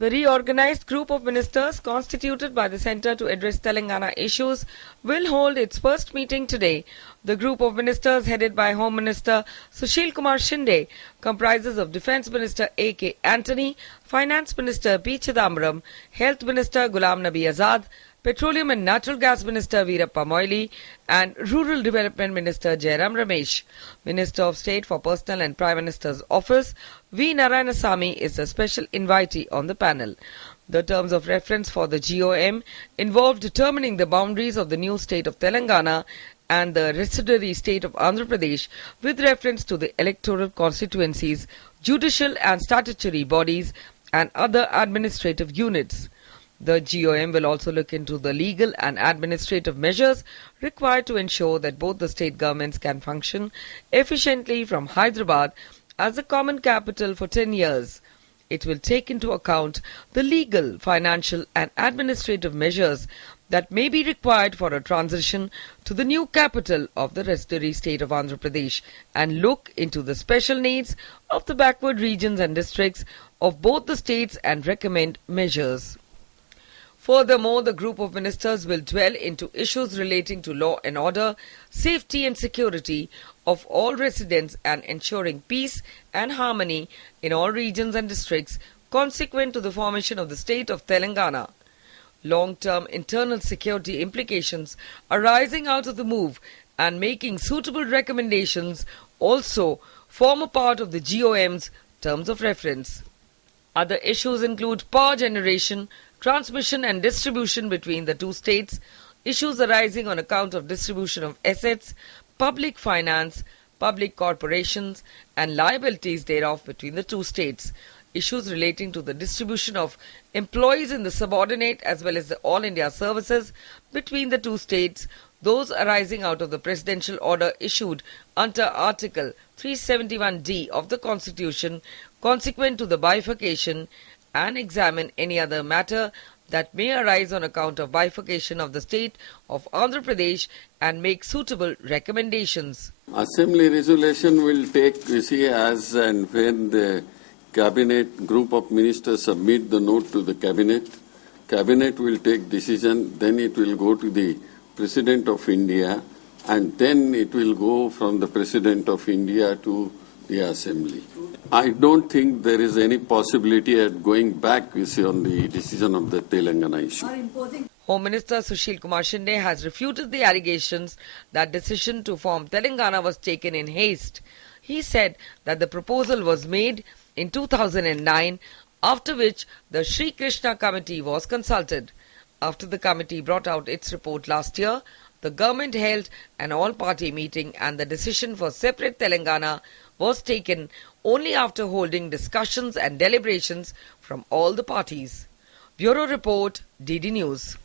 The reorganized group of ministers constituted by the Centre to address Telangana issues will hold its first meeting today. The group of ministers headed by Home Minister Sushil Kumar Shinde comprises of Defence Minister A.K. Antony, Finance Minister P. Chidambaram, Health Minister Ghulam Nabi Azad, Petroleum and Natural Gas Minister Veerappa Moily and Rural Development Minister Jairam Ramesh. Minister of State for Personal and Prime Minister's Office V. Narayanasamy is the special invitee on the panel. The terms of reference for the GOM involve determining the boundaries of the new state of Telangana and the residuary state of Andhra Pradesh with reference to the electoral constituencies, judicial and statutory bodies and other administrative units. The GOM will also look into the legal and administrative measures required to ensure that both the state governments can function efficiently from Hyderabad as the common capital for 10 years. It will take into account the legal, financial and administrative measures that may be required for a transition to the new capital of the residuary state of Andhra Pradesh and look into the special needs of the backward regions and districts of both the states and recommend measures. Furthermore, the group of ministers will dwell into issues relating to law and order, safety and security of all residents and ensuring peace and harmony in all regions and districts consequent to the formation of the state of Telangana. Long-term internal security implications arising out of the move and making suitable recommendations also form a part of the GOM's terms of reference. Other issues include power generation, transmission and distribution between the two states, issues arising on account of distribution of assets, public finance, public corporations and liabilities thereof between the two states, issues relating to the distribution of employees in the subordinate as well as the All India services between the two states, those arising out of the presidential order issued under Article 371D of the Constitution consequent to the bifurcation, and examine any other matter that may arise on account of bifurcation of the state of Andhra Pradesh and make suitable recommendations. Assembly resolution will take, as and when the cabinet group of ministers submit the note to the cabinet. Cabinet will take decision, then it will go to the President of India, and then it will go from the President of India to the Assembly. I don't think there is any possibility at going back, on the decision of the Telangana issue. Home Minister Sushil Kumar Shinde has refuted the allegations that decision to form Telangana was taken in haste. He said that the proposal was made in 2009, after which the Sri Krishna Committee was consulted. After the committee brought out its report last year, the government held an all-party meeting and the decision for separate Telangana was taken only after holding discussions and deliberations from all the parties. Bureau Report, DD News.